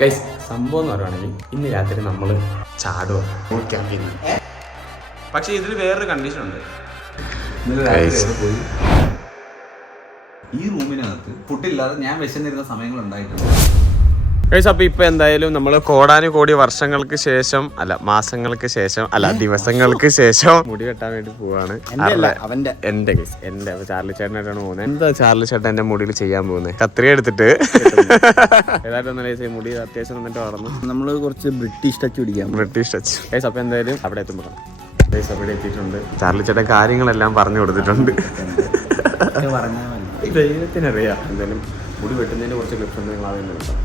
Guys സംഭവം എന്ന് പറയുകയാണെങ്കിൽ ഇന്ന് രാത്രി നമ്മൾ ചാടുക ക്യാമ്പിന്. പക്ഷെ ഇതിൽ വേറൊരു കണ്ടീഷൻ ഉണ്ട്. പോയി ഈ റൂമിനകത്ത് ഫുഡില്ലാതെ ഞാൻ വിശന്നിരുന്ന സമയങ്ങൾ ഉണ്ടായിട്ടുണ്ട്. അപ്പൊ ഇപ്പൊ എന്തായാലും നമ്മൾ കോടാനുകോടി വർഷങ്ങൾക്ക് ശേഷം മാസങ്ങൾക്ക് ശേഷം ദിവസങ്ങൾക്ക് ശേഷം മുടി വെട്ടാൻ വേണ്ടി പോവാണ്. എന്റെ ചാർലി ചേട്ടനായിട്ടാണ് പോകുന്നത്. എന്താ ചാർലി ചേട്ടൻ എന്റെ മുടിയിൽ ചെയ്യാൻ പോകുന്നത്? കത്രിക എടുത്തിട്ട് ഏതായിട്ടൊന്നും മുടി അത്യാവശ്യം നന്നായിട്ട് വളർന്നു. നമ്മള് കുറച്ച് ബ്രിട്ടീഷ് ടച്ച് പിടിക്കാം. British touch. അപ്പൊ എന്തായാലും അവിടെ എത്തുമ്പോൾ അവിടെ എത്തിയിട്ടുണ്ട്. ചാർലി ചേട്ടൻ കാര്യങ്ങളെല്ലാം പറഞ്ഞു കൊടുത്തിട്ടുണ്ട്. ദൈവത്തിനറിയാം. എന്തായാലും മുടി വെട്ടുന്നതിന് കുറച്ച് ക്ലിപ്സ് ഉണ്ട്, നിങ്ങൾ ആദ്യം എടുക്കാം.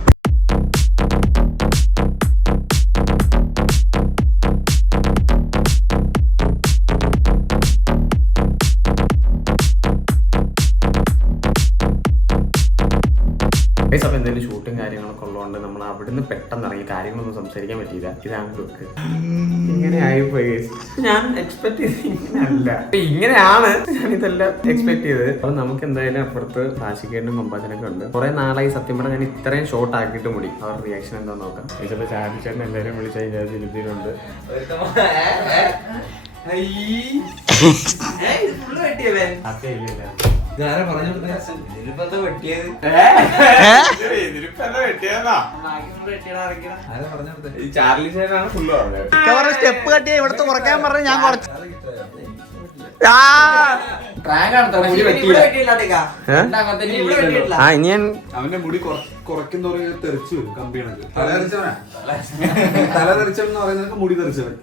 അപ്പൊ എന്തെങ്കിലും ഷൂട്ടും കാര്യങ്ങളൊക്കെ ഉള്ളതുകൊണ്ട് നമ്മൾ അവിടുന്ന് പെട്ടെന്ന് ഇറങ്ങി കാര്യങ്ങളൊന്നും സംസാരിക്കാൻ പറ്റിയില്ല. ഇതാണ് ലുക്ക്. ഇങ്ങനെ ആയിപ്പോയി. ഞാൻ എക്സ്പെക്ട് ചെയ്ത് ഇങ്ങനെയല്ല, ഇങ്ങനെയാണ് ഞാൻ ഇതെല്ലാം എക്സ്പെക്ട് ചെയ്തത്. അപ്പൊ നമുക്ക് എന്തായാലും അപ്പുറത്ത് കാശിക്കേണ്ടും കൊമ്പാച്ചനൊക്കെ ഉണ്ട്. കുറെ നാളായി സത്യം പറഞ്ഞാൽ ഞാൻ ഇത്രയും ഷോർട്ട് ആക്കിയിട്ട് മുടി. അവരുടെ റിയാക്ഷൻ എന്താ നോക്കാം. ഇതിപ്പോ ചാടിച്ചേട്ടൻ എല്ലാവരും വിളിച്ചാൽ ചിരിച്ചിട്ടുണ്ട്. ചാർലി ചേട്ടനാണ് ഫുള്ള് പറഞ്ഞത്. സ്റ്റെപ്പ് കട്ടിയ ഇവിടുത്തെ കുറയ്ക്കാൻ പറഞ്ഞു. ഞാൻ കുറച്ച് ഇനി ഞാൻ അവന്റെ മുടി കുറയ്ക്കുന്നവരെ തെറിച്ചു വരും. കമ്പിയാണെങ്കിൽ തല തെറിച്ചെന്ന് പറയുന്നത് മുടി തെറിച്ചവൻ.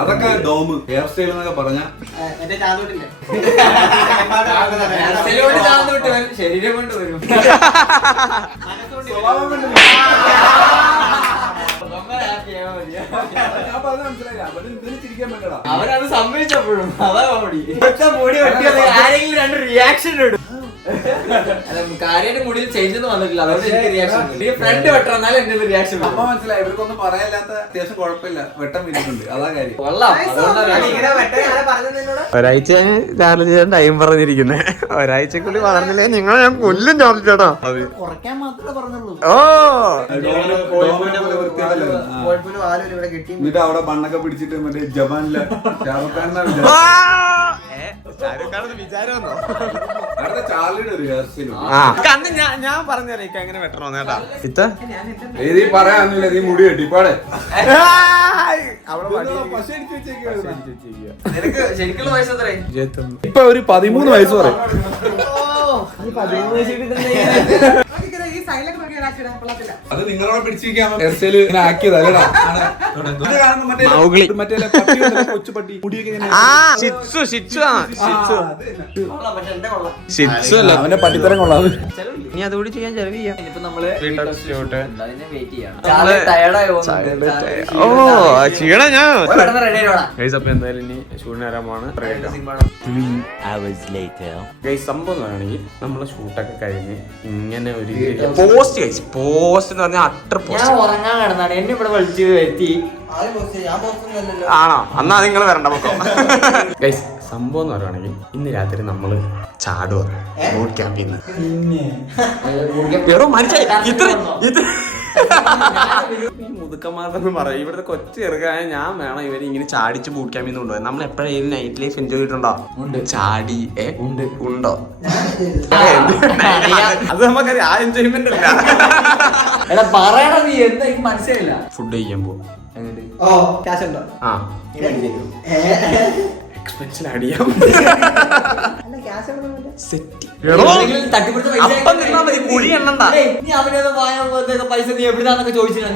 അതൊക്കെ ഡോമ് ഹെയർ സ്റ്റൈൽ എന്നൊക്കെ പറഞ്ഞ ശരീരം കൊണ്ട് വരും. അവരത് സമ്മതിച്ചപ്പോഴും അതാ മുടി വെട്ടിയത് ആരെങ്കിലും രണ്ട് റിയാക്ഷൻ ഇടും. കാര്യമായിട്ട് മുടിയിൽ ചേഞ്ച് ഒന്നും വന്നിട്ടില്ല. അതുകൊണ്ട് എനിക്ക് റിയാക്ഷൻ ഫ്രണ്ട് വെട്ടണം, എന്നാലും എന്റെ റിയാക്ഷൻ. അപ്പൊ മനസ്സിലായി ഇവർക്കൊന്നും പറയാനില്ലാത്ത അത്യാവശ്യം കുഴപ്പമില്ല. വെട്ടം വീട്ടിട്ടുണ്ട്. അതാ കാര്യം. ഒരാഴ്ച ചാർലി ചേട്ടൻ ടൈം പറഞ്ഞിരിക്കുന്നത്. ഒരാഴ്ചക്കുള്ളിൽ വളർന്നില്ലേ നിങ്ങൾ ഞാൻ കൊല്ലും ചാർലി ചേട്ടാ. കുറയ്ക്കാൻ മാത്രമേ പറഞ്ഞുള്ളൂ. എന്നിട്ട് അവിടെ മണ്ണൊക്കെ പിടിച്ചിട്ട് മറ്റേ ജവാനിലെ ഷാറുഖ് ഖാൻ ചാർലിയുടെ ഒരു ഹെയർ സ്റ്റൈൽ. ഞാൻ പറഞ്ഞുതരാം ഇക്ക എങ്ങനെ വെട്ടണോ കേട്ടാ. നീ പറയാന്നില്ല, നീ മുടി കെട്ടിപ്പാടെ. ശരിക്കുള്ള വയസ്സ് എത്രേ? ഇപ്പൊ ഒരു 13 വയസ്സ് പറയും. അത് നിങ്ങളോട് പിടിച്ചിരിക്കാൻ ഹെയർ സ്റ്റൈൽ ഇങ്ങനെ ആക്കിയതല്ലടാ. കൊച്ചു പട്ടി മുടിയൊക്കെ അവന്റെ പട്ടിത്തരം കൊള്ളാം. ഇനി അതുകൂടി ചെയ്യാൻ ചെലവില്ല. ക്ഷീണ ഞാൻ. അപ്പൊ എന്തായാലും ഇനി ഷൂട്ടിന് വരാമാണ്. സംഭവം എന്ന് പറയുകയാണെങ്കിൽ നമ്മളെ ഷൂട്ടൊക്കെ കഴിഞ്ഞ് ഇങ്ങനെ ഒരു പോസ്റ്റ് എന്ന് പറഞ്ഞാൽ അട്ടർ പോസ്റ്റ്. എന്നെ ഇവിടെ വിളിച്ച് വരുത്തി. ആണോ? എന്നാ നിങ്ങൾ വരണ്ട പൊക്കോ. ഗൈസ് സംഭവം എന്ന് പറയുകയാണെങ്കിൽ ഇന്ന് രാത്രി നമ്മള് ചാടുക ബൂട്ട് ക്യാമ്പിൽ നിന്ന്. മുതുക്കന്മാർന്ന് പറയും. ഇവിടുത്തെ കൊച്ചു ചെറുക്കായ ഞാൻ വേണം ഇവര് ഇങ്ങനെ ചാടിച്ച് ബൂട്ട് ക്യാമ്പിൽ നിന്ന് കൊണ്ടുപോയി. നമ്മൾ എപ്പോഴും നൈറ്റ് ലൈഫ് എൻജോയ് ചെയ്തിട്ടുണ്ടോ? ചാടി ഉണ്ടോ? അത് നമുക്കറിയാം. ആ എൻജോയ്മെന്റ് അല്ല. പറയണത് നീ എന്താ എനിക്ക് മനസ്സിലായില്ല. ഫുഡ് കഴിക്കാൻ പോകും. എക്സ്പെൻസിൽ അടിയാം. പൈസ നീ എവിടുന്നാന്നൊക്കെ ചോദിച്ചില്ല.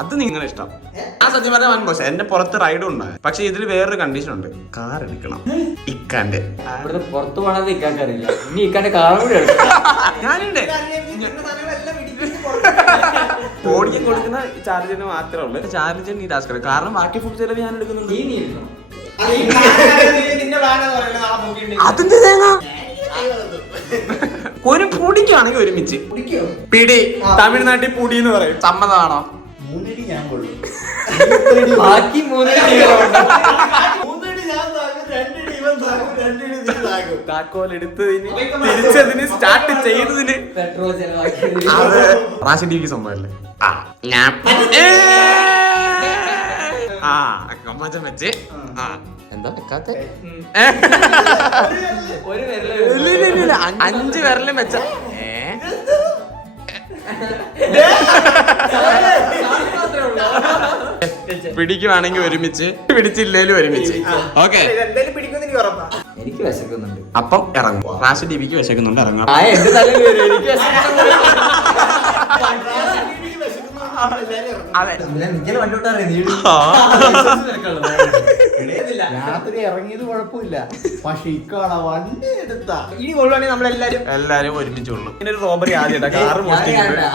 അത് നിങ്ങളുടെ ഇഷ്ടം. ആ സത്യം പറഞ്ഞാൽ വൻ ബോസ്. എന്റെ പുറത്ത് റൈഡും ഉണ്ട്. പക്ഷെ ഇതിൽ വേറൊരു കണ്ടീഷൻ ഉണ്ട്. കാർ എടുക്കണം. ഇക്കാന്റെ ഇവിടുന്ന് പുറത്ത് പോകണത് ഇക്കാന്റെ അറിയില്ല. ഇനി ഇക്കാന്റെ കാർ കൂടി ഞാനുണ്ട്. ഓടിക്കാൻ കൊടുക്കുന്ന ചാർജിന് മാത്രമേ ഉള്ളൂ. ചാർജിന് ഈ ടാസ്ക്. കാരണം ബാക്കി ഫുഡ് ചെലവ് ഞാൻ എടുക്കുന്നുണ്ട്. അതിന്റെ തേങ്ങ ഒരു പൊടിക്കാണെങ്കിൽ ഒരുമിച്ച് പിടി. തമിഴ്നാട്ടിൽ പൊടി എന്ന് പറയും. സമ്മതമാണോ? ബാക്കി 3 2 താക്കോലെടുത്തതിന് തിരിച്ചതിന് സ്റ്റാർട്ട് ചെയ്തതിന് പെട്രോൾ ചെലവാക്കിയത് അത് റാഷൻ ടിവിക്ക് സംഭവമല്ലേ കമ്മാച്ചൻ വെച്ച് എന്താ വെക്കാത്ത ഒരു വിരല് 5 വിരലും വെച്ച പിടിക്കുവാണെങ്കിൽ ഒരുമിച്ച് പിടിച്ചില്ലേലും ഒരുമിച്ച് ഓക്കെ എനിക്ക് വിശക്കുന്നുണ്ട് അപ്പം ഇറങ്ങും റാഷൻ ടിവിക്ക് വിശക്കുന്നുണ്ട് ഇറങ്ങാം എന്റെ തലയിൽ വരും എനിക്ക് ഇങ്ങനെ രാത്രി ഇറങ്ങിയത് കുഴപ്പമില്ല, പക്ഷെ ഇക്കാണ വണ്ടി എടുത്താ ഇനി കൊള്ളുവാണെങ്കിൽ എല്ലാരും ഒരുമിച്ച് കൊള്ളും. ഇങ്ങനെ ഒരു റോബറി ആദ്യം കാറ്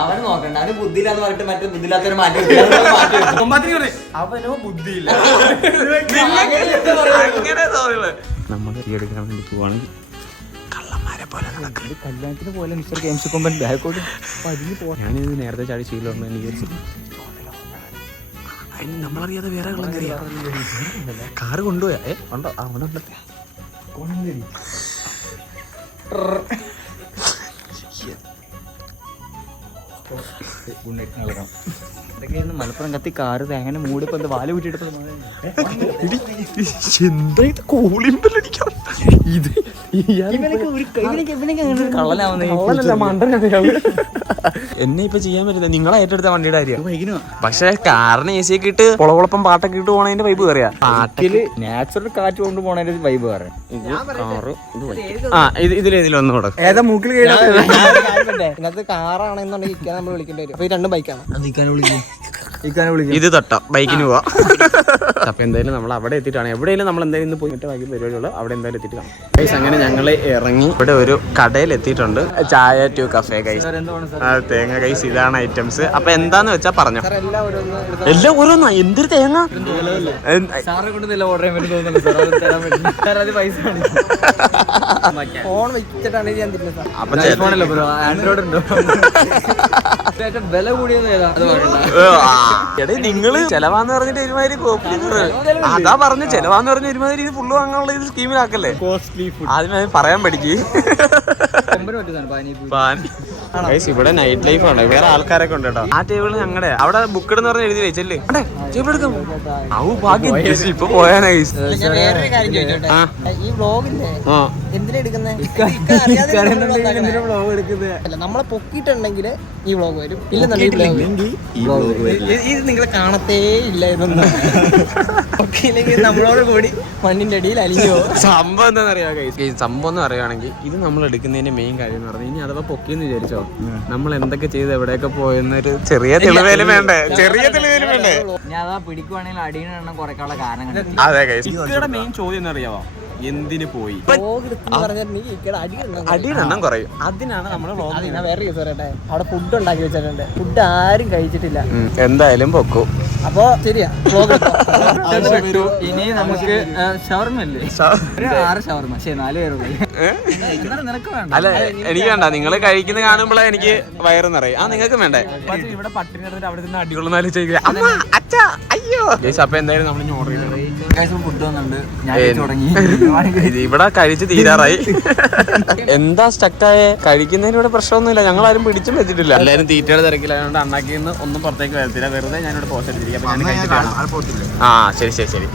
അവന് നോക്കണ്ട, അവന് ബുദ്ധിയില്ലാന്ന് പറഞ്ഞിട്ട് മറ്റേ ബുദ്ധിയില്ലാത്തവരെ മാറ്റി അവനോ ബുദ്ധിയില്ല അങ്ങനെ തോന്നുന്നത്. നമ്മൾ എടുക്കാൻ വേണ്ടി പോവാണെങ്കിൽ കള്ളന്മാരെ പോലെ നടക്കുന്നത്. കല്യാണത്തിന് പോലെ മിസ്റ്റർ ഗെയിംസ് കൊമ്പൻ ബാക്കോട്ട് പതിഞ്ഞു പോ. ഞാനിത് നേരത്തെ ചാടി ശീലം എനിക്ക് നമ്മളറിയാതെ വേറെ കള്ളം കയറിയ കാറ് കൊണ്ടുപോയാ ഉണ്ടോ അവനുണ്ടോ മലപ്പുറം കത്തി കാറ് തേങ്ങനെ മൂടിപ്പോ എന്താ വാല് വിട്ടിട്ട് എന്നെ ഇപ്പൊ ചെയ്യാൻ പറ്റില്ല. നിങ്ങളെ ഏറ്റെടുത്ത വണ്ടിയുടെ കാര്യം. പക്ഷെ കാറിന് എ സി ഒക്കെ ഇട്ട് പൊളകുളപ്പം പാട്ടൊക്കെ ഇട്ട് പോണതിന്റെ വൈബ് പറയാ. പാട്ടില് നാച്ചുറൽ കാറ്റ് കൊണ്ട് പോണതിന്റെ വൈബ് പറയാം. ഇതിലൊന്നും കൂടെ ഏതാ മൂക്കിൽ ഇതിനകത്ത് കാറാണെന്നുണ്ടെങ്കിൽ നമ്മൾ വിളിക്കേണ്ടി വരും. അപ്പൊ ഈ രണ്ടും ബൈക്കാണ്. ഇത് തൊട്ട ബൈക്കിന് പോവാ. അപ്പൊ എന്തായാലും നമ്മൾ അവിടെ എത്തിയിട്ടാണ്. എവിടെയെങ്കിലും നമ്മൾ എന്തായാലും ഇന്ന് പോയിട്ട് വൈകി പരിപാടിയുള്ളൂ. അവിടെ എന്തായാലും എത്തിയിട്ട് കാണാം ഗൈസ്. അങ്ങനെ ഞങ്ങള് ഇറങ്ങി ഇവിടെ ഒരു കടയിൽ എത്തിയിട്ടുണ്ട്. ചായ ടു കഫേ ഗൈസ്. തേങ്ങ ഗൈസ് ഇതാണ് ഐറ്റംസ്. അപ്പൊ എന്താന്ന് വെച്ചാ പറഞ്ഞു എല്ലാം ഓരോന്നാ. എന്തൊരു തേങ്ങ സാറെ കൊണ്ട് ഓർഡർ ചെയ്യാൻ വേണ്ടി തോന്നുന്നു സാർ. അത് പൈസ ഫോൺ വെച്ചിട്ടാണ് ഞാൻ തിരുന്നത്. അപ്പൊ ആൻഡ്രോയിഡ് ഉണ്ടോ? വില കൂടിയൊന്നും ഏതാ അത് എടേ നിങ്ങള് ചെലവാന്ന് പറഞ്ഞിട്ട് ഒരുമാതിരി അതാ പറഞ്ഞു. ചെലവാന്ന് പറഞ്ഞ ഒരുമാതിരി ഇത് ഫുള്ള് വാങ്ങാനുള്ള ഇത് സ്കീമിലാക്കല്ലേ. ആദ്യമേ പറയാൻ പഠിക്ക്. ഇവിടെ നൈറ്റ് ലൈഫ് ആണ്. വേറെ ആൾക്കാരൊക്കെ ഉണ്ട് കേട്ടോ. ആ ടേബിൾ ഞങ്ങളുടെ അവിടെ ബുക്ക് എന്ന് പറഞ്ഞ് എഴുതി വെച്ചല്ലേ. ടേബിൾ എടുക്കാം. ഇപ്പൊ പോയാനാ ഞാൻ വേറൊരു കാര്യം ചോദിച്ചോട്ടെ. ഈ വ്ളോഗില്ലേ എന്തിനാ എടുക്കുന്നത്? നമ്മളെ പൊക്കിയിട്ടുണ്ടെങ്കിൽ ഈ വ്ളോഗ് വരും. ഇല്ലെന്നുണ്ടെങ്കിൽ ഇത് നിങ്ങളെ കാണത്തേ ഇല്ല. ഇതൊന്നും പൊക്കിയില്ലെങ്കിൽ നമ്മളോട് കൂടി മണ്ണിന്റെ അടിയിൽ അലിഞ്ഞോ. സംഭവം എന്താണെന്നറിയാം ഗൈസ്. സംഭവം എന്ന് പറയുകയാണെങ്കിൽ ഇത് നമ്മൾ എടുക്കുന്നതിന്റെ മെയിൻ കാര്യം എന്ന് പറഞ്ഞു കഴിഞ്ഞാൽ അഥവാ പൊക്കിയെന്ന് വിചാരിച്ചോ നമ്മൾ എന്തൊക്കെ ചെയ്ത് എവിടെയൊക്കെ പോയെന്നൊരു ചെറിയ തെളിവേലും വേണ്ടേ. ചെറിയ തെളിവേലും വേണ്ടേ. ഞാൻ അതാ പിടിക്കുവാണെങ്കിൽ അടിയുടെ എണ്ണം കുറയ്ക്കാനുള്ള കാരണം. അതെ ഗൈസ്. ഇക്കയുടെ മെയിൻ ചോദ്യം എന്നറിയാവോ എന്തിനു പോയി? അടിയെണ്ണം കുറയും. അതിനാണ് നമ്മൾ വേറെ കേസ് പറയട്ടെ. അവിടെ ഫുഡ് ഉണ്ടാക്കി വെച്ചിട്ടുണ്ട്. ഫുഡ് ആരും കഴിച്ചിട്ടില്ല. എന്തായാലും പൊക്കൂ. അപ്പൊ ശരിയാ. ഇനി നമുക്ക് ഷവർമല്ലേ? 6 ഷവർമ. ശരി 4 പേരുള്ളൂ. നിനക്ക് വേണ്ട? അല്ല എനിക്ക് വേണ്ട. നിങ്ങൾ കഴിക്കുന്നത് കാണുമ്പോഴേ എനിക്ക് വയറ് നിറയും. നിങ്ങൾക്ക് വേണ്ടേ? ഇവിടെ പട്ടിണി അവിടെ നിന്ന് അടികൊള്ളുന്നാലും അയ്യോ. അപ്പൊ എന്തായാലും നമ്മൾ ഓർഡർ ചെയ്തു. ഫുഡ് വന്നുണ്ട്. ഞാൻ തുടങ്ങി. ഇവിടെ കഴിച്ച് തീരാറായി. എന്താ സ്റ്റക്കായ? കഴിക്കുന്നതിന് ഇവിടെ പ്രശ്നമൊന്നുമില്ല. ഞങ്ങൾ ആരും പിടിച്ചും വെച്ചിട്ടില്ല. എല്ലാവരും തീറ്റയുടെ തിരക്കിലായതുകൊണ്ട് അണ്ണാക്കിന്ന് ഒന്നും പുറത്തേക്ക് വരത്തില്ല. വെറുതെ ഞാനിവിടെ പോസ്റ്റ് എടുത്തിരിക്കും. അപ്പൊ ഞാൻ കഴിച്ചിട്ടാണ്. ആ ശരി ശരി ശരി.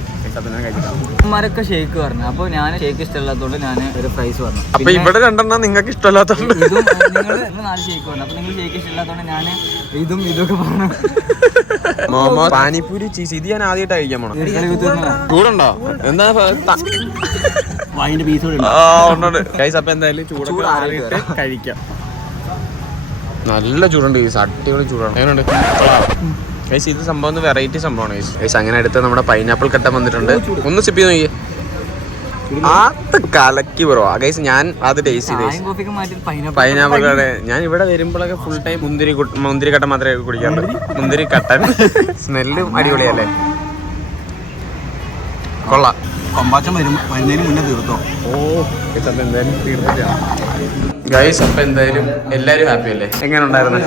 ൊക്കെ ഷേക്ക് പറഞ്ഞു. അപ്പൊ ഞാൻ ഷേക്ക് ഇഷ്ടമില്ലാത്തതുകൊണ്ട് ഞാൻ ഒരു പ്രൈസ് പറഞ്ഞു. അപ്പൊ ഇവിടെ 2 നിങ്ങൾക്ക് ഇഷ്ടമല്ലാത്തതുകൊണ്ട് നിങ്ങൾ 4 ഷേക്ക് പറഞ്ഞു. അപ്പൊ നിങ്ങൾ ഷേക്ക് ഇഷ്ടമില്ലാത്തതുകൊണ്ട് ഞാൻ ഇതൊക്കെ പറഞ്ഞു. മോമോ പാനിപ്പൂരി ചീസ് ഇത് ഞാൻ ആദ്യമായിട്ട് കഴിക്കാൻ പോണം. ചൂടുണ്ടോ? എന്താ വാങ്ങിന്റെ പീസ് ഉണ്ട് ഗൈസ്. അപ്പൊ എന്തായാലും ചൂടാറിയിട്ട് കഴിക്കാം. നല്ല ചൂടുണ്ട് ഗൈസ്. അടിപൊളി ചൂടാണ്. എങ്ങനെയുണ്ട് ഗൈസ്? ഇത് സംഭവം വെറൈറ്റി സംഭവമാണ് ഗൈസ്. അങ്ങനെ അടുത്ത് നമ്മുടെ പൈനാപ്പിൾ കട്ടൻ വന്നിട്ടുണ്ട്. ഒന്ന് സിപ്പ് ചെയ്ത് നോക്കിയേ. അത് കലക്കി ബ്രോ ഗൈസ്. ഞാൻ അത് ടേസ്റ്റ് ചെയ്ത് പൈനാപ്പിൾ കട. ഞാൻ ഇവിടെ വരുമ്പോഴൊക്കെ ഫുൾ ടൈം മുന്തിരി കട്ടൻ മാത്രമേ കുടിക്കാറുള്ളൂ. മുന്തിരി കട്ടൻ സ്മെല്ലും അടിപൊളിയല്ലേ. കൊള്ളാം. വരുന്നതിന് മുന്നേ തീർത്തോ? എന്തായാലും തീർന്നില്ല ഗൈസ്. അപ്പൊ എന്തായാലും എല്ലാരും ഹാപ്പി അല്ലേ? എങ്ങനെ ഉണ്ടായിരുന്നു?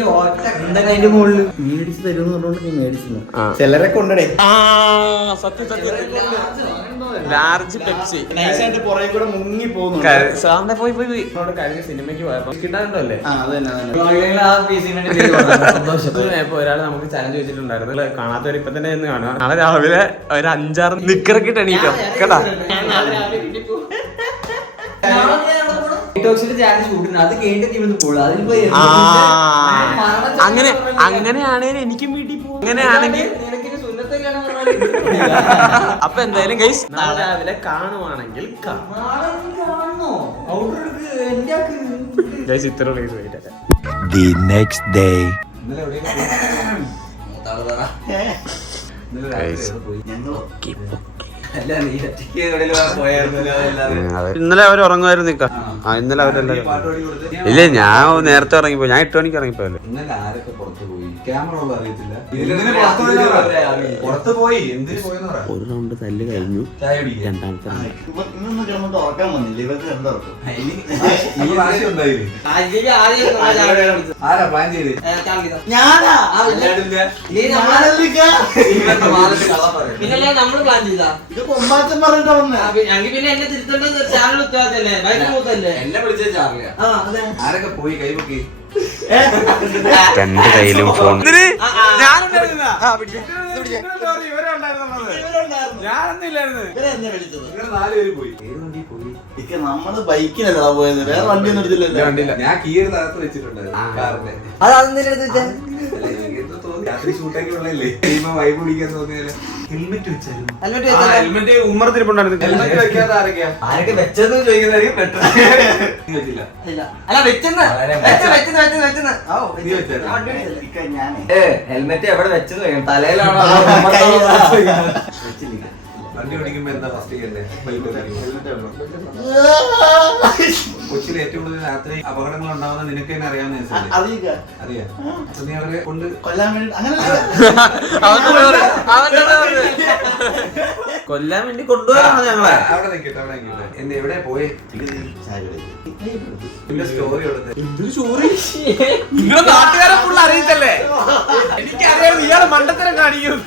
എന്തൊക്കെ അതിന്റെ മുകളിൽ മേടിച്ച് തരുമെന്ന് പറഞ്ഞോണ്ട് നീ മേടിച്ചു. ചിലരെ കൊണ്ടടേ സത്യം ലാർജ് പെപ്സി പുറകെ കൂടെ മുങ്ങി പോകുന്നു. പോയി കഴിഞ്ഞ സിനിമയ്ക്ക് പോയപ്പോ കിട്ടാറുണ്ടല്ലേ ഇപ്പൊ ഒരാൾ നമുക്ക് ചലഞ്ച് വെച്ചിട്ടുണ്ടായിരുന്നു. കാണാത്തവർ ഇപ്പൊ തന്നെ എന്ന് കാണുക. നാളെ രാവിലെ ഒരു 5-6 നിക്കറൊക്കെ ഇട്ട് എണീക്കാം കേട്ടാ. അങ്ങനെയാണെങ്കിൽ എനിക്കും വീട്ടിൽ പോകും. അങ്ങനെയാണെങ്കിൽ അപ്പൊ എന്തായാലും ഗൈസ് നാളെ രാവിലെ കാണുവാണെങ്കിൽ ഗൈസ് ഇത്ര പ്ലേസ് വൈകിട്ട് The next day. ഇന്നലെ അവർ ഉറങ്ങുമായിരുന്നു നിക്ക. ഇന്നലെ അവരെല്ലാരും ഇല്ല, ഞാൻ നേരത്തെ ഇറങ്ങിപ്പോ. ഞാൻ 8 മണിക്ക് ഇറങ്ങിപ്പോയല്ലേ. ഇന്നലെ ആരൊക്കെ പുറത്ത് പോയി ക്യാമറ ഉള്ള അറിയത്തില്ല. പുറത്ത് പോയി എന്തിനു പോയെന്ന് പറയാം. ഒരു റൗണ്ട് തല്ല് കഴിഞ്ഞു. രണ്ടാമത്തെ ആരാ പ്ലാൻ ചെയ്ത്? പിന്നെ നമ്മള് പ്ലാൻ ചെയ്താ പിന്നെ എന്നെ തിരുത്തേണ്ടത് ചാനൽ ഉത്തരവാദിത്തല്ലേ, ബൈക്കിലെ എന്നെ വിളിച്ച ചാർലിയാ. ആരൊക്കെ പോയി കൈപൊക്കി? രണ്ട് കയ്യിലും ഫോൺ. നമ്മള് ബൈക്കിനല്ല പോയത്, വേറെ വണ്ടിയൊന്നും എടുത്തില്ലല്ലോ. ഞാൻ കീ എടുത്ത് അകത്ത് വെച്ചിട്ടുണ്ടായിരുന്നു കാറിന്റെ. രാത്രി ഷൂട്ടാക്കി ഉള്ളല്ലേ വൈബ് പിടിക്കാൻ തോന്നിയാല് ഹെൽമെറ്റ് വെച്ചായിരുന്നു. ഹെൽമെറ്റ് ഉമ്മറത്തിരിപ്പുണ്ടായിരുന്നു. ഹെൽമെറ്റ് വെക്കാതെ ആരൊക്കെയാ ആരൊക്കെ വെച്ചെന്ന് ചോദിക്കുന്നതായിരിക്കും ബെറ്റർ. വെച്ചില്ല. അല്ല വെച്ചെന്ന് നീ വെച്ചായിരുന്നു. ഹെൽമെറ്റ് എവിടെ വെച്ചെന്ന് ചോദിക്കണം. തലയിലാണോ വെച്ചില്ല. വണ്ടി ഓടിക്കുമ്പോ എന്താ ഫസ്റ്റ് ചെയ്യണ്ടേ? കൊച്ചിയിൽ ഏറ്റവും കൂടുതൽ രാത്രി അപകടങ്ങൾ ഉണ്ടാവുന്ന നിനക്ക് തന്നെ അറിയാവുന്ന അറിയാം. അപ്പൊ നീ അവരെ കൊണ്ട് കൊല്ലാൻ വേണ്ടി അങ്ങനെ കൊല്ലാൻ വേണ്ടി കൊണ്ടുപോകാണോ ഞങ്ങളെ? അവിടെ നിൽക്കട്ടെ. എന്നെ എവിടെ പോയി സ്റ്റോറി കൊടുത്ത് നിങ്ങളെ നാട്ടുകാരെ ഫുള്ള് അറിയിച്ചല്ലേ? എനിക്കറിയാം ഇയാള് മണ്ടത്തരം കാണിക്കും.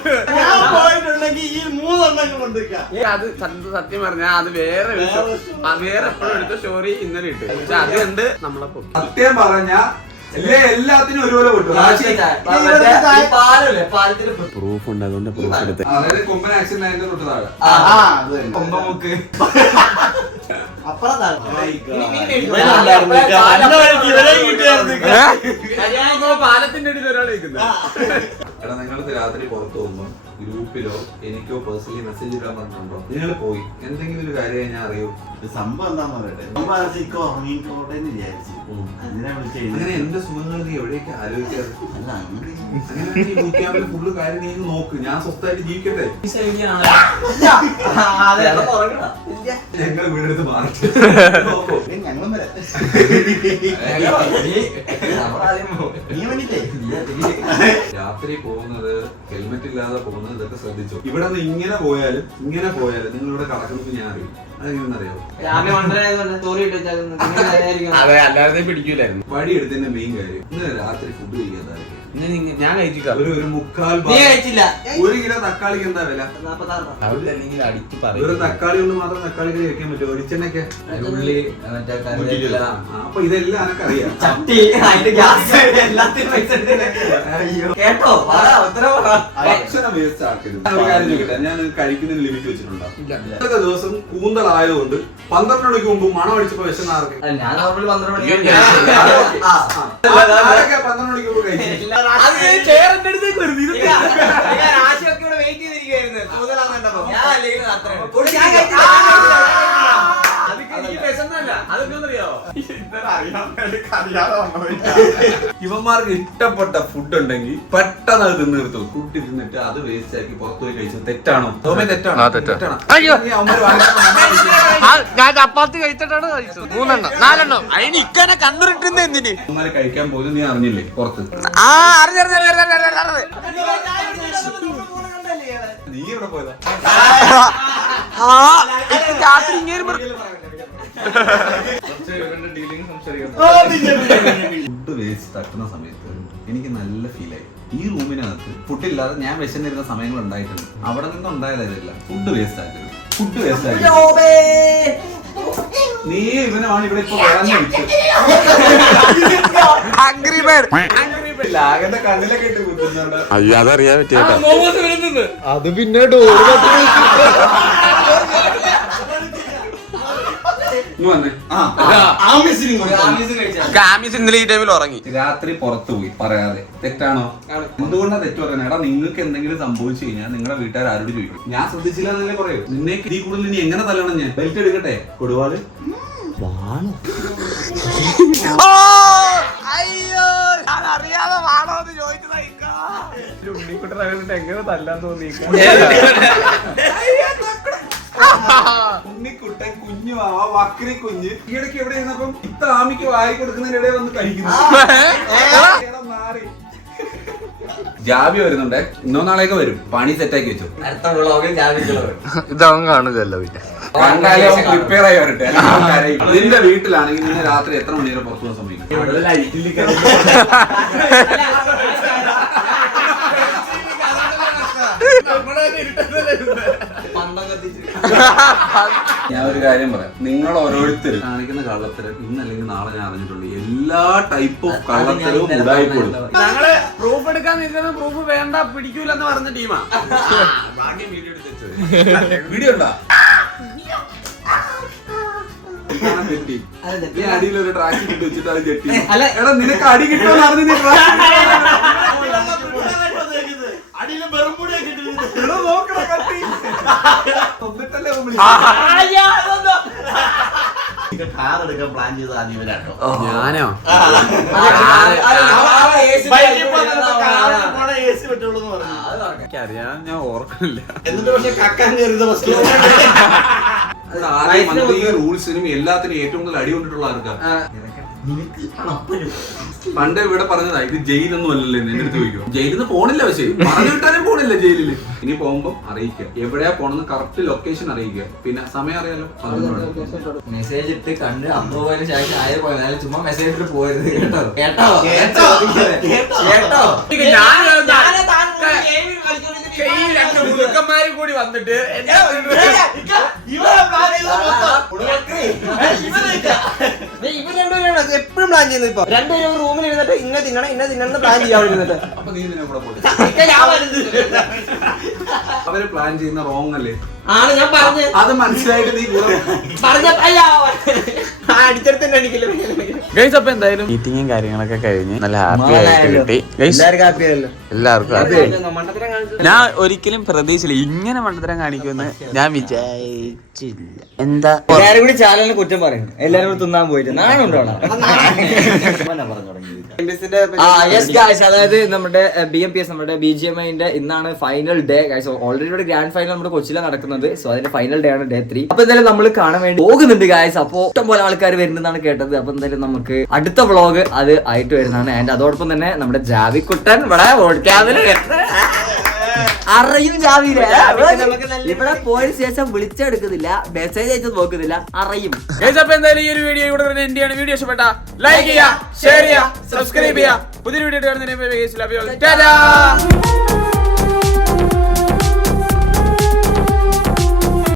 പോയിട്ടുണ്ടെങ്കിൽ ഈ 3 എണ്ണം കൊണ്ടിരിക്കാം. അത് സത്യം പറഞ്ഞാൽ അത് വേറെ എപ്പോഴും എടുത്ത സ്റ്റോറി ഇന്നലെ ഇട്ടു. പക്ഷെ അത് കണ്ട് നമ്മളെ പൊക്കി. സത്യം പറഞ്ഞ എല്ലാത്തിനും ഒരുപോലെ വിട്ടു. പ്രൂഫ് ഉണ്ട്, അതുകൊണ്ട് പ്രൂഫ് എടുത്ത്. അതായത് കൊമ്പൻ ആക്സിഡന്റ് ആയതിന്റെ തൊട്ട് താഴെ കൊമ്പമുക്ക് പാലത്തിന്റെ അടിയിൽ ഒരാൾ നിൽക്കുന്നത്. എടാ നിങ്ങൾക്ക് രാത്രി പുറത്തു പോകുമ്പോ ഗ്രൂപ്പിലോ എനിക്കോ പേഴ്സണലി മെസ്സേജ് ഇടാൻ പറഞ്ഞിട്ടുണ്ടോ? നിങ്ങൾ പോയി എന്തെങ്കിലും ഒരു കാര്യം ഞാൻ അറിയൂ. സംഭവം എന്താന്ന് പറയട്ടെ, ഉറങ്ങിക്കോട്ടെന്ന് വിചാരിച്ചു. അങ്ങനെ എന്റെ സുഖങ്ങൾ നീ എവിടെയൊക്കെ ആലോചിക്കാറ്? അല്ല അങ്ങനെ ഫുള്ള് കാര്യം നീ നോക്ക്. ഞാൻ സ്വസ്ഥമായിട്ട് ജീവിക്കട്ടെ. ഞങ്ങൾ വീടെടുത്ത് മാറട്ടെ. ഞങ്ങളും വരാം. രാത്രി പോകുന്നത് ഹെൽമെറ്റ് ഇല്ലാതെ പോകുന്നത് ഇതൊക്കെ ശ്രദ്ധിച്ചു. ഇവിടെ നിന്ന് ഇങ്ങനെ പോയാലും നിങ്ങൾ ഇവിടെ കടക്കുന്നത് ഞാൻ അറിയും. അതെങ്ങനെയെന്നറിയാമോ? അതെ, അല്ലാതെ പിടിക്കൂലായിരുന്നു. വടി എടുത്തതിന്റെ മെയിൻ കാര്യം ഇന്നലെ രാത്രി ഫുഡ് കഴിക്കാതായിരിക്കും. ഞാൻ കഴിച്ചില്ല. ഒരു 1/4 1 കിലോ തക്കാളിക്ക് എന്താ വില? അല്ലെങ്കിൽ അടിച്ച് ഒരു തക്കാളി കൊണ്ട് മാത്രം തക്കാളി കറി വെക്കാൻ പറ്റുമോ? വെളിച്ചെണ്ണയ്ക്ക് ഉള്ളി അപ്പൊ ഇതെല്ലാം എനക്കറിയാം. ഭക്ഷണം വേസ്റ്റ് ആക്കരുത്. ഒരു കാര്യം ചോദിക്കട്ടെ, ഞാൻ കഴിക്കുന്നതിന് ലിമിറ്റ് വെച്ചിട്ടുണ്ടോ? ഇന്നത്തെ ദിവസം കൂന്തലായതുകൊണ്ട് 12 മണിക്ക് മുമ്പ് മണം അടിച്ചപ്പോ വിശന്ന ആർക്ക്? ഞാൻ നോർമലി 12 മണിക്ക് ആരൊക്കെ 12 മണിക്ക് മുമ്പ് കഴിച്ചു? ഇവന്മാർക്ക് ഇഷ്ടപ്പെട്ട ഫുഡ് ഉണ്ടെങ്കിൽ പെട്ടെന്ന് അത് തിന്ന് നിർത്തും. കുട്ടി തിന്നിട്ട് അത് വേസ്റ്റ് ആക്കി പുറത്തു പോയി കഴിച്ചത് തെറ്റാണോ? തെറ്റാണോ? ഞാൻ ചപ്പാത്തി കഴിച്ചിട്ടാണ് കഴിച്ചത്. 3 എണ്ണം 4 എണ്ണം. അതിന് ഇക്കനെ കണ്ടിട്ടുന്ന എന്തിന് അവന്മാര് കഴിക്കാൻ പോലും നീ അറിഞ്ഞില്ലേ? പുറത്ത് നീ ഇവിടെ പോയതാ? രാത്രി ഇങ്ങനെ ഫുഡ് വേസ്റ്റ് ആക്കുന്ന സമയത്ത് എനിക്ക് നല്ല ഫീലായി. ഈ റൂമിനകത്ത് ഫുഡില്ലാതെ ഞാൻ വിശന്നിരുന്ന സമയങ്ങൾ ഉണ്ടായിട്ടുണ്ട്. അവിടെ നിന്നുണ്ടായതല്ല. ഫുഡ് വേസ്റ്റ് ആക്കരുത്. ഫുഡ് വേസ്റ്റ് ആക്കരുത്. നീ ഇവനാണ് ഇവിടെ ഇപ്പൊ ലാഗന്റെ കണ്ണിലൊക്കെ ഇട്ട് കുത്തുന്നുണ്ട്. അയ്യോ അതറിയാൻ പറ്റിയ അത് പിന്നെ ഡോർ ഇന്നലെ ഈ ടൈമിൽ ഉറങ്ങി. രാത്രി പുറത്തു പോയി പറയാതെ തെറ്റാണോ? എന്തുകൊണ്ടാ തെറ്റ് പറയുന്നത്? എടാ നിങ്ങൾക്ക് എന്തെങ്കിലും സംഭവിച്ചു കഴിഞ്ഞാൽ നിങ്ങളുടെ വീട്ടുകാർ ആരോട് ചോദിക്കും? ഞാൻ ശ്രദ്ധിച്ചില്ല എന്നല്ലേ പറയൂ. നിന്നെ ഈ കൂടുതൽ ഇനി എങ്ങനെ തല്ലണം? ഞാൻ ബെൽറ്റ് എടുക്കട്ടെ? കൊടുവാള് എങ്ങനെ തല്ലാൻ തോന്നി? ഉണ്ണിക്കുട്ടൻ കുഞ്ഞു മാവ വക്രി കുഞ്ഞ് ഈയിടയ്ക്ക് എവിടെ ഇരുന്നപ്പം ആമിക്ക് വാരി കൊടുക്കുന്നതിനിടെ വന്ന് കഴിക്കുന്നു. ജാബി വരുന്നുണ്ടേ. ഇന്നോ നാളെയൊക്കെ വരും. പണി സെറ്റാക്കി വെച്ചു. ഇതവൻ കാണുകയല്ലോ പിന്നെ പ്രിപ്പയർ ആയി വരട്ടെ. നിന്റെ വീട്ടിലാണെങ്കിൽ നിന്നെ രാത്രി എത്ര മണി വരെ പുറത്തു പോകാൻ സമയം? ഞാൻ ഒരു കാര്യം പറയാം. നിങ്ങൾ ഓരോരുത്തരും കാണിക്കുന്ന കള്ളത്തരം ഇന്നല്ലെങ്കിൽ നാളെ ഞാൻ അറിഞ്ഞിട്ടുണ്ട്. എല്ലാ ടൈപ്പ് ഓഫ് കള്ളത്തരവും ഉടായിപ്പോഴും. ഞങ്ങള് പ്രൂഫ് എടുക്കാൻ നിൽക്കുന്നത് പ്രൂഫ് വേണ്ട പിടിക്കൂലെന്ന് പറഞ്ഞ ടീമാ. വീഡിയോ ഉണ്ടോ? തെറ്റി. ഈ അടിയിൽ ഒരു ട്രാക്ക് ഇട്ട് വെച്ചിട്ട് അത് തെറ്റി. എടാ നിനക്ക് അടി കിട്ടുമെന്ന് അറിഞ്ഞ് നീ കാർ എടുക്കാൻ പ്ലാൻ ചെയ്ത് ആദ്യം ഇവരാട്ടോ. ഞാനോ അറിയാൻ ഞാൻ ഓർക്കുന്നില്ല. എന്നിട്ട് പക്ഷെ കക്കാൻ കയറിയത് ഫസ്റ്റ് റൂൾസിനും എല്ലാത്തിനും ഏറ്റവും കൂടുതൽ അടി കൊണ്ടിട്ടുള്ള ആൾക്കാർ. പണ്ട് ഇവിടെ പറഞ്ഞതാ ഇത് ജയിലൊന്നും അല്ലല്ലോ എന്റെ അടുത്ത് ചോദിക്കും. ജയിലിൽ നിന്ന് പോണില്ല. പക്ഷേ പറഞ്ഞു വിട്ടാലും പോണില്ല ജയിലില്. ഇനി പോകുമ്പോ അറിയിക്കുക. എവിടെയാ പോണെന്ന് കറക്റ്റ് ലൊക്കേഷൻ അറിയിക്കുക. പിന്നെ സമയം അറിയാലോ. മെസ്സേജ് ഇട്ട് കണ്ട് അമ്പതിന് ശേഷം ആയ പോയാലും ചുമ്മാ മെസ്സേജ് ഇട്ട് പോയത്. കേട്ടോ കേട്ടോ കേട്ടോ മുതുക്കന്മാരും കൂടി വന്നിട്ട് എപ്പോഴും പ്ലാൻ ചെയ്യുന്നത്. ഇപ്പൊ രണ്ടുപേരും റൂമിൽ ഇരുന്നിട്ട് ഇന്ന തിന്നണം ഇന്ന തിന്നണം പ്ലാൻ ചെയ്യാൻ. അപ്പൊ നീ ഇതിനെ കൂടെ പോട്ടെ. അവര് പ്ലാൻ ചെയ്യുന്ന റോങ് അല്ലേ ആണ് ഞാൻ പറഞ്ഞത്. അത് മനസ്സിലായിട്ട് നീ കൂടെ അടിച്ചെടുത്തന്നെ അടിക്കില്ല. ഗൈസ് അപ്പൊ എന്തായാലും മീറ്റിങ്ങും കാര്യങ്ങളൊക്കെ കഴിഞ്ഞ് നല്ല ഹാപ്പി ആയിട്ട് കിട്ടി. എല്ലാവർക്കും ഞാൻ ഒരിക്കലും പ്രതീക്ഷിച്ചില്ല ഇങ്ങനെ മണ്ടത്തരം കാണിക്കുമെന്ന് ഞാൻ വിചാരിച്ചില്ല. എന്താ എല്ലാരും കൂടി ചാനലിനെ കുറ്റം പറയുന്നു. എല്ലാരും കൂടി തിന്നാൻ പോയിട്ട് നാണുണ്ടോ? അതായത് നമ്മുടെ BMPS നമ്മുടെ BGMIന്റെ ഇന്നാണ് ഫൈനൽ ഡേ ഗൈസ്. ഓൾറെഡി ഇവിടെ ഗ്രാൻഡ് ഫൈനൽ നമ്മുടെ കൊച്ചിയിലാണ് നടക്കുന്നത്. സോ അതിന്റെ ഫൈനൽ ഡേ ആണ് Day 3. അപ്പൊ എന്തായാലും നമ്മൾ കാണാൻ വേണ്ടി പോകുന്നുണ്ട് ഗൈസ്. അപ്പൊ ഇഷ്ടം പോലെ ആൾക്കാർ വരുന്നതാണ് കേട്ടത്. അപ്പൊ എന്തായാലും നമുക്ക് അടുത്ത വ്ളോഗ് അത് ആയിട്ട് വരുന്നതാണ്. ആൻഡ് അതോടൊപ്പം തന്നെ നമ്മുടെ ജാവിക്കുട്ടൻ ഇവിടെ അറിയും. ജാവിയിലെ ഇവിടെ പോയ ശേഷം വിളിച്ചെടുക്കുന്നില്ല, മെസ്സേജ് അയച്ചു നോക്കുന്നില്ല, അറിയും. അപ്പൊ എന്തായാലും ഈ ഒരു വീഡിയോ ഇവിടെ എൻഡ് ചെയ്യാണ്. വീഡിയോ ഇഷ്ടപ്പെട്ട ലൈക്ക് ചെയ്യുക, ഷെയർ ചെയ്യുക, സബ്സ്ക്രൈബ് ചെയ്യുക. പുതിയൊരു വീഡിയോ കാണുന്നതിന്